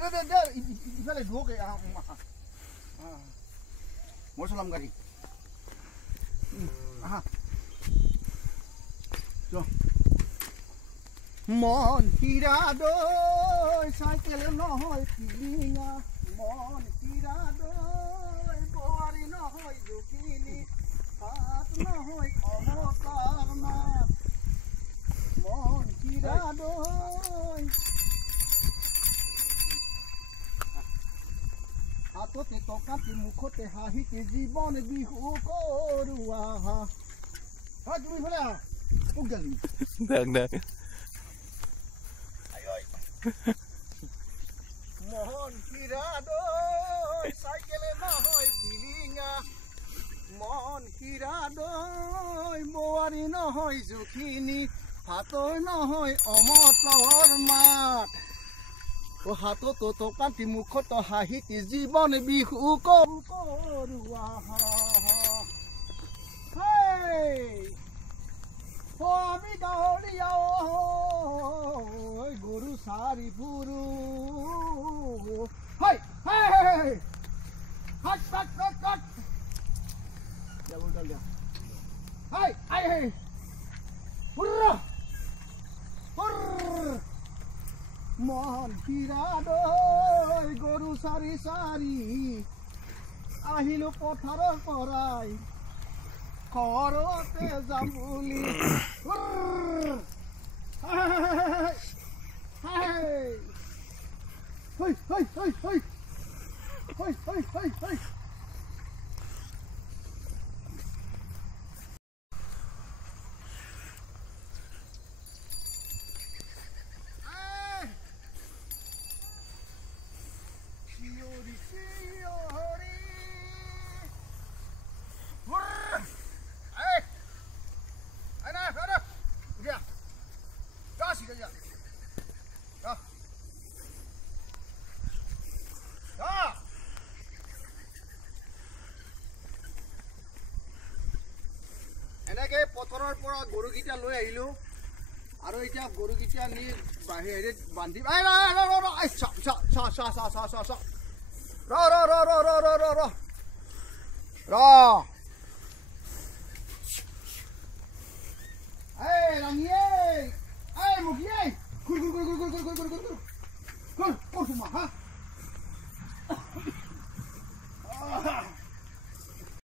ইফালে ধোকে মই চলাম গাড়ী মন হীৰা দৈ চাইকেল নহয় পিলিঙা মন হীৰা দৈ বোৱাৰী নহয় জুকিনি হাত নহয় অমতাৰ মাত মন হীৰা দৈ হাততে টকাতে মুখতে হাঁহিতে জীৱন বিহু কৰোৱা তুমি ফালে মোক গালি মন হীৰা দৈ চাইকেলে নহয় পিলিঙা মন হীৰা দৈ বোৱাৰী নহয় জুখিনী হাতৰ নহয় অমতৰ মাত হাততো টকাতি মুখতো হাঁহিতে জীৱন বিহু কৰোৱা আমি গাঁৱলীয়া গৰু চাৰি ফুৰু মন হীৰা দৈ গৰু চাৰি চাৰি আহিলো পথাৰৰ পৰাই ঘৰতে যাম বুলি এনেকে পথাৰৰ পৰা গৰুকেইটা লৈ আহিলো আৰু এতিয়া গৰুকেইটা নি হেৰিত বান্ধি ৰ